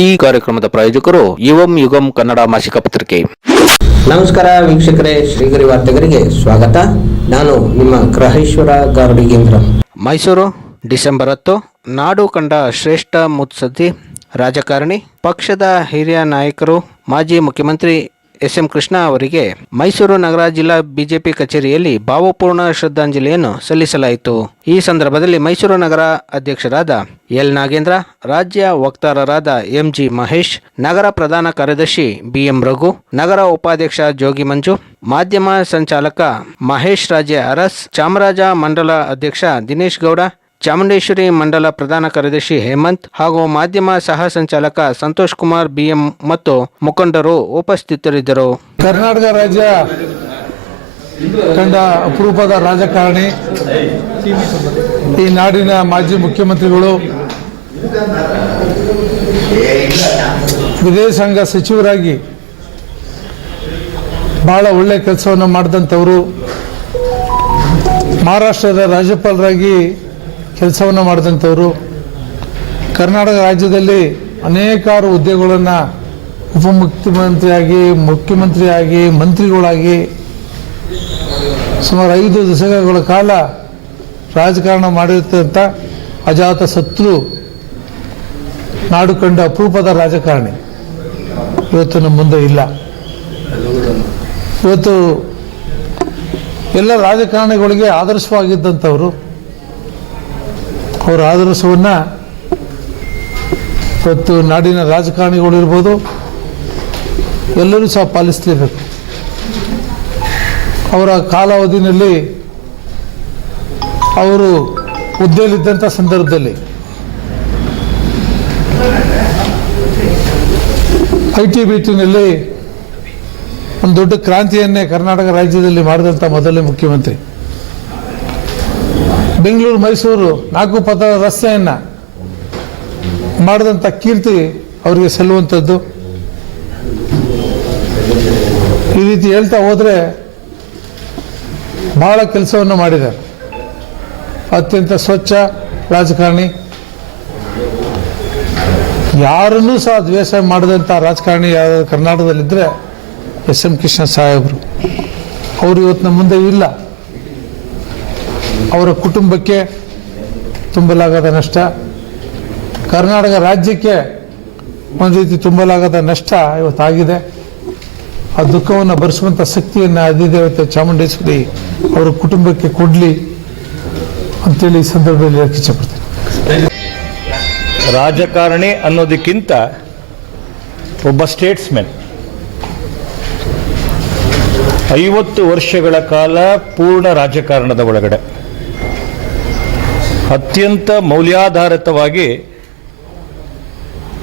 ಈ ಕಾರ್ಯಕ್ರಮದ ಪ್ರಾಯೋಜಕರು ಯುವಂ ಯುಗಂ ಕನ್ನಡ ಮಾಸಿಕ ಪತ್ರಿಕೆ. ನಮಸ್ಕಾರ ವೀಕ್ಷಕರೇ ಶ್ರೀಗರಿ ವಾರ್ತೆಗರಿಗೆ ಸ್ವಾಗತ. ನಾನು ನಿಮ್ಮ ಗ್ರಹೇಶ್ವರ ಗಾರ್ಡಿಗೇಂದ್ರ ಮೈಸೂರು ಡಿಸೆಂಬರ್ ಹತ್ತು ನಾಡು ಕಂಡ ಶ್ರೇಷ್ಠ ಮುತ್ಸದ್ದಿ ರಾಜಕಾರಣಿ ಪಕ್ಷದ ಹಿರಿಯ ನಾಯಕರು ಮಾಜಿ ಮುಖ್ಯಮಂತ್ರಿ ಎಸ್ ಎಂ ಕೃಷ್ಣ ಅವರಿಗೆ ಮೈಸೂರು ನಗರ ಜಿಲ್ಲಾ ಬಿಜೆಪಿ ಕಚೇರಿಯಲ್ಲಿ ಭಾವಪೂರ್ಣ ಶ್ರದ್ಧಾಂಜಲಿಯನ್ನು ಸಲ್ಲಿಸಲಾಯಿತು. ಈ ಸಂದರ್ಭದಲ್ಲಿ ಮೈಸೂರು ನಗರ ಅಧ್ಯಕ್ಷರಾದ ಎಲ್ ನಾಗೇಂದ್ರ, ರಾಜ್ಯ ವಕ್ತಾರರಾದ ಎಂಜಿ ಮಹೇಶ್, ನಗರ ಪ್ರಧಾನ ಕಾರ್ಯದರ್ಶಿ ಬಿಎಂ ರಘು, ನಗರ ಉಪಾಧ್ಯಕ್ಷ ಜೋಗಿ ಮಂಜು, ಮಾಧ್ಯಮ ಸಂಚಾಲಕ ಮಹೇಶ್ ರಾಜೆ ಅರಸ್, ಚಾಮರಾಜ ಮಂಡಲ ಅಧ್ಯಕ್ಷ ದಿನೇಶ್ ಗೌಡ ಚಾಮುಂಡೇಶ್ವರಿ ಮಂಡಲ ಪ್ರಧಾನ ಕಾರ್ಯದರ್ಶಿ ಹೇಮಂತ್ ಹಾಗೂ ಮಾಧ್ಯಮ ಸಹ ಸಂಚಾಲಕ ಸಂತೋಷ್ ಕುಮಾರ್ ಬಿಎಂ ಮತ್ತು ಮುಖಂಡರು ಉಪಸ್ಥಿತರಿದ್ದರು. ಕರ್ನಾಟಕ ರಾಜ್ಯ ಕಂಡ ಅಪರೂಪದ ರಾಜಕಾರಣಿ, ಈ ನಾಡಿನ ಮಾಜಿ ಮುಖ್ಯಮಂತ್ರಿಗಳು, ವಿದೇಶಾಂಗ ಸಚಿವರಾಗಿ ಬಹಳ ಒಳ್ಳೆ ಕೆಲಸವನ್ನು ಮಾಡಿದಂಥವರು, ಮಹಾರಾಷ್ಟ್ರದ ರಾಜ್ಯಪಾಲರಾಗಿ ಕೆಲಸವನ್ನು ಮಾಡಿದಂಥವರು. ಕರ್ನಾಟಕ ರಾಜ್ಯದಲ್ಲಿ ಅನೇಕಾರು ಹುದ್ದೆಗಳನ್ನು ಉಪಮುಖ್ಯಮಂತ್ರಿಯಾಗಿ, ಮುಖ್ಯಮಂತ್ರಿಯಾಗಿ, ಮಂತ್ರಿಗಳಾಗಿ ಸುಮಾರು ಐದು ದಶಕಗಳ ಕಾಲ ರಾಜಕಾರಣ ಮಾಡಿರ್ತಂಥ ಅಜಾತ ಶತ್ರು ನಾಡು ಕಂಡ ಅಪರೂಪದ ರಾಜಕಾರಣಿ. ಇವತ್ತು ನಮ್ಮ ಮುಂದೆ ಇಲ್ಲ. ಇವತ್ತು ಎಲ್ಲ ರಾಜಕಾರಣಿಗಳಿಗೆ ಆದರ್ಶವಾಗಿದ್ದಂಥವರು ಅವರ ಆದರ್ಶವನ್ನು ಇವತ್ತು ನಾಡಿನ ರಾಜಕಾರಣಿಗಳಿರ್ಬೋದು ಎಲ್ಲರೂ ಸಹ ಪಾಲಿಸ್ಲೇಬೇಕು. ಅವರ ಕಾಲಾವಧಿನಲ್ಲಿ ಅವರು ಹುದ್ದೆಯಲ್ಲಿದ್ದಂಥ ಸಂದರ್ಭದಲ್ಲಿ ಐ ಟಿ ಬಿ ಒಂದು ದೊಡ್ಡ ಕ್ರಾಂತಿಯನ್ನೇ ಕರ್ನಾಟಕ ರಾಜ್ಯದಲ್ಲಿ ಮಾಡಿದಂಥ ಮೊದಲನೇ ಮುಖ್ಯಮಂತ್ರಿ. ಬೆಂಗಳೂರು, ಮೈಸೂರು ನಾಲ್ಕು ಪಥ ರಸ್ತೆಯನ್ನು ಮಾಡಿದಂಥ ಕೀರ್ತಿ ಅವರಿಗೆ ಸಲ್ಲುವಂಥದ್ದು. ಈ ರೀತಿ ಹೇಳ್ತಾ ಹೋದರೆ ಬಹಳ ಕೆಲಸವನ್ನು ಮಾಡಿದ್ದಾರೆ. ಅತ್ಯಂತ ಸ್ವಚ್ಛ ರಾಜಕಾರಣಿ. ಯಾರನ್ನೂ ಸಹ ದ್ವೇಷ ಮಾಡಿದಂಥ ರಾಜಕಾರಣಿ ಯಾರು ಕರ್ನಾಟಕದಲ್ಲಿದ್ದರೆ ಎಸ್ ಎಂ ಕೃಷ್ಣ ಸಾಹೇಬರು. ಅವರು ಇವತ್ತು ನಮ್ಮ ಮುಂದೆ ಇಲ್ಲ. ಅವರ ಕುಟುಂಬಕ್ಕೆ ತುಂಬಲಾಗದ ನಷ್ಟ. ಕರ್ನಾಟಕ ರಾಜ್ಯಕ್ಕೆ ಒಂದು ರೀತಿ ತುಂಬಲಾಗದ ನಷ್ಟ ಇವತ್ತಾಗಿದೆ. ಆ ದುಃಖವನ್ನು ಭರಿಸುವಂಥ ಶಕ್ತಿಯನ್ನು ಅಧಿದೇವತೆ ಚಾಮುಂಡೇಶ್ವರಿ ಅವರ ಕುಟುಂಬಕ್ಕೆ ಕೊಡಲಿ ಅಂತೇಳಿ ಈ ಸಂದರ್ಭದಲ್ಲಿ ಹೇಳಕ್ಕೆ ರಾಜಕಾರಣಿ ಅನ್ನೋದಕ್ಕಿಂತ ಒಬ್ಬ ಸ್ಟೇಟ್ಸ್ಮೆನ್ ಐವತ್ತು ವರ್ಷಗಳ ಕಾಲ ಪೂರ್ಣ ರಾಜಕಾರಣದ ಒಳಗಡೆ. ಅತ್ಯಂತ ಮೌಲ್ಯಾಧಾರಿತವಾಗಿ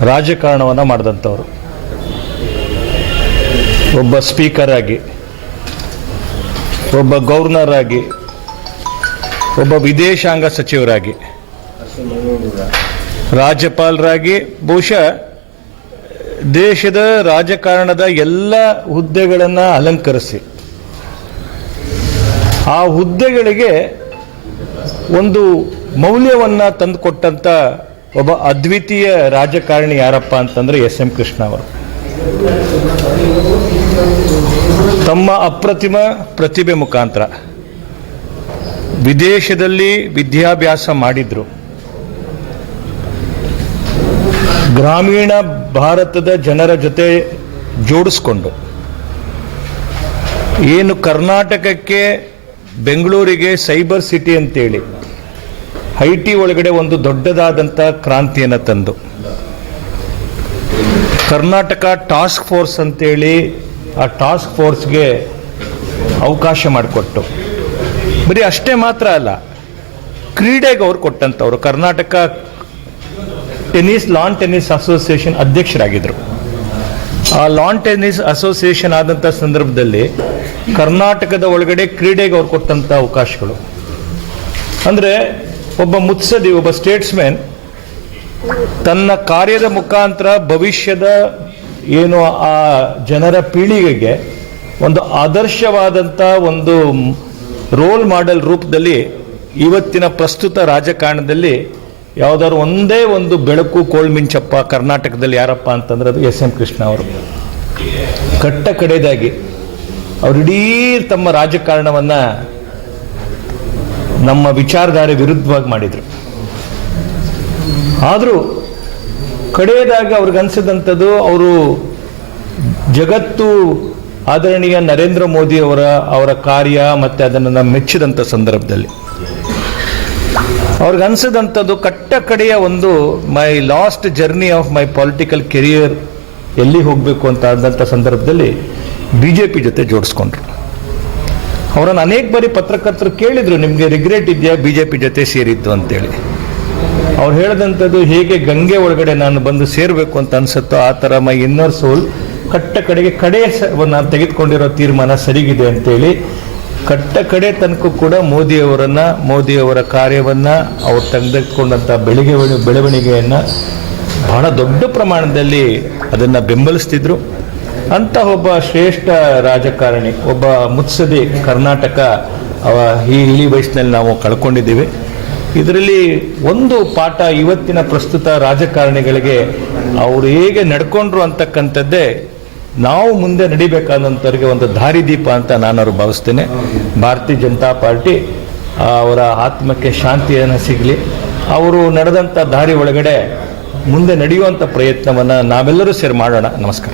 ರಾಜಕಾರಣವನ್ನು ಮಾಡಿದಂಥವ್ರು. ಒಬ್ಬ ಸ್ಪೀಕರ್ ಆಗಿ, ಒಬ್ಬ ಗವರ್ನರ್ ಆಗಿ, ಒಬ್ಬ ವಿದೇಶಾಂಗ ಸಚಿವರಾಗಿ, ರಾಜ್ಯಪಾಲರಾಗಿ, ಬಹುಶಃ ದೇಶದ ರಾಜಕಾರಣದ ಎಲ್ಲ ಹುದ್ದೆಗಳನ್ನು ಅಲಂಕರಿಸಿ, ಆ ಹುದ್ದೆಗಳಿಗೆ ಒಂದು ಮೌಲ್ಯವನ್ನು ತಂದುಕೊಟ್ಟಂಥ ಒಬ್ಬ ಅದ್ವಿತೀಯ ರಾಜಕಾರಣಿ ಯಾರಪ್ಪ ಅಂತಂದ್ರೆ ಎಸ್ ಎಂ ಕೃಷ್ಣ ಅವರು. ತಮ್ಮ ಅಪ್ರತಿಮ ಪ್ರತಿಭೆ ಮುಖಾಂತರ ವಿದೇಶದಲ್ಲಿ ವಿದ್ಯಾಭ್ಯಾಸ ಮಾಡಿದ್ರು. ಗ್ರಾಮೀಣ ಭಾರತದ ಜನರ ಜೊತೆ ಜೋಡಿಸ್ಕೊಂಡು ಏನು ಕರ್ನಾಟಕಕ್ಕೆ ಬೆಂಗಳೂರಿಗೆ ಸೈಬರ್ ಸಿಟಿ ಅಂತೇಳಿ ಐ ಟಿ ಒಳಗಡೆ ಒಂದು ದೊಡ್ಡದಾದಂಥ ಕ್ರಾಂತಿಯನ್ನು ತಂದು. ಕರ್ನಾಟಕ ಟಾಸ್ಕ್ ಫೋರ್ಸ್ ಅಂತೇಳಿ ಆ ಟಾಸ್ಕ್ ಫೋರ್ಸ್ಗೆ ಅವಕಾಶ ಮಾಡಿಕೊಟ್ಟು. ಬರೀ ಅಷ್ಟೇ ಮಾತ್ರ ಅಲ್ಲ, ಕ್ರೀಡೆಗೆ ಅವ್ರು ಕೊಟ್ಟಂಥವ್ರು Karnataka tennis lawn tennis association ಅಧ್ಯಕ್ಷರಾಗಿದ್ದರು ಆ ಲಾನ್ ಟೆನ್ನಿಸ್ ಅಸೋಸಿಯೇಷನ್ ಆದಂಥ ಸಂದರ್ಭದಲ್ಲಿ ಕರ್ನಾಟಕದ ಒಳಗಡೆ ಕ್ರೀಡೆಗೆ ಅವ್ರು ಕೊಟ್ಟಂಥ ಅವಕಾಶಗಳು. ಅಂದರೆ ಒಬ್ಬ ಮುತ್ಸದಿ ಒಬ್ಬ ಸ್ಟೇಟ್ಸ್ಮನ್ ತನ್ನ ಕಾರ್ಯದ ಮುಖಾಂತರ ಭವಿಷ್ಯದ ಏನು ಆ ಜನರ ಪೀಳಿಗೆಗೆ ಒಂದು ಆದರ್ಶವಾದಂಥ ಒಂದು ರೋಲ್ ಮಾಡೆಲ್ ರೂಪದಲ್ಲಿ ಇವತ್ತಿನ ಪ್ರಸ್ತುತ ರಾಜಕಾರಣದಲ್ಲಿ ಯಾವ್ದಾದ್ರು ಒಂದೇ ಒಂದು ಬೆಳಕು ಕೋಳ್ಮಿಂಚಪ್ಪ ಕರ್ನಾಟಕದಲ್ಲಿ ಯಾರಪ್ಪ ಅಂತಂದ್ರೆ ಅದು ಎಸ್ ಎಂ ಕೃಷ್ಣ ಅವರು. ಕಟ್ಟ ಕಡೆದಾಗಿ. ಅವರಿಡೀ ತಮ್ಮ ರಾಜಕಾರಣವನ್ನ ನಮ್ಮ ವಿಚಾರಧಾರೆ ವಿರುದ್ಧವಾಗಿ ಮಾಡಿದ್ರು. ಆದರೂ ಕಡೆಯದಾಗಿ ಅವ್ರಿಗೆ ಅನ್ಸಿದಂಥದ್ದು ಅವರು ಜಗತ್ತು ಆದರಣೀಯ ನರೇಂದ್ರ ಮೋದಿ ಅವರ ಅವರ ಕಾರ್ಯ ಮತ್ತೆ ಅದನ್ನು ಮೆಚ್ಚಿದಂಥ ಸಂದರ್ಭದಲ್ಲಿ. ಅವ್ರಿಗೆ ಅನ್ಸಿದಂಥದ್ದು ಕಟ್ಟ ಕಡೆಯ ಒಂದು my last journey of my political career ಎಲ್ಲಿ ಹೋಗಬೇಕು ಅಂತ ಆದಂಥ ಸಂದರ್ಭದಲ್ಲಿ ಬಿ ಜೆ ಪಿ ಜೊತೆ ಜೋಡಿಸ್ಕೊಂಡ್ರು. ಅವರನ್ನು ಅನೇಕ ಬಾರಿ ಪತ್ರಕರ್ತರು ಕೇಳಿದ್ರು, ನಿಮಗೆ ರಿಗ್ರೆಟ್ ಇದೆಯಾ? ಬಿ ಜೆ ಪಿ ಜೊತೆ ಸೇರಿದ್ದು ಅಂತೇಳಿ. ಅವ್ರು ಹೇಳಿದಂಥದ್ದು, ಹೇಗೆ ಗಂಗೆ ಒಳಗಡೆ ನಾನು ಬಂದು ಸೇರಬೇಕು ಅಂತ ಅನ್ಸುತ್ತೋ, ಆ ಥರ ಮೈ ಇನ್ನರ್ ಸೋಲ್ ಕಟ್ಟ ಕಡೆಗೆ ಕಡೆ ನಾನು ತೆಗೆದುಕೊಂಡಿರೋ ತೀರ್ಮಾನ ಸರಿಗಿದೆ ಅಂತೇಳಿ, ಕಟ್ಟ ಕಡೆ ತನಕ ಕೂಡ ಮೋದಿಯವರನ್ನು, ಮೋದಿಯವರ ಕಾರ್ಯವನ್ನ, ಅವ್ರು ತೆಗೆದುಕೊಂಡಂಥ ಬೆಳಿಗ್ಗೆ, ಬೆಳವಣಿಗೆಯನ್ನ ಬಹಳ ದೊಡ್ಡ ಪ್ರಮಾಣದಲ್ಲಿ ಅದನ್ನ ಬೆಂಬಲಿಸ್ತಿದ್ರು. ಅಂತ ಒಬ್ಬ ಶ್ರೇಷ್ಠ ರಾಜಕಾರಣಿ, ಒಬ್ಬ ಮುತ್ಸದಿ ಕರ್ನಾಟಕ ಅವ ಈ ಇಳಿ ವಯಸ್ಸಿನಲ್ಲಿ ನಾವು ಕಳ್ಕೊಂಡಿದ್ದೀವಿ. ಇದರಲ್ಲಿ ಒಂದು ಪಾಠ ಇವತ್ತಿನ ಪ್ರಸ್ತುತ ರಾಜಕಾರಣಿಗಳಿಗೆ ಅವರು ಹೇಗೆ ನಡ್ಕೊಂಡ್ರು ಅಂತಕ್ಕಂಥದ್ದೇ ನಾವು ಮುಂದೆ ನಡಿಬೇಕಾದಂಥವ್ರಿಗೆ ಒಂದು ದಾರಿದೀಪ ಅಂತ ನಾನು ಭಾವಿಸ್ತೇನೆ. ಭಾರತೀಯ ಜನತಾ ಪಾರ್ಟಿ ಅವರ ಆತ್ಮಕ್ಕೆ ಶಾಂತಿಯನ್ನು ಸಿಗಲಿ. ಅವರು ನಡೆದಂಥ ದಾರಿ ಒಳಗಡೆ ಮುಂದೆ ನಡೆಯುವಂಥ ಪ್ರಯತ್ನವನ್ನು ನಾವೆಲ್ಲರೂ ಸೇರಿ ಮಾಡೋಣ. ನಮಸ್ಕಾರ.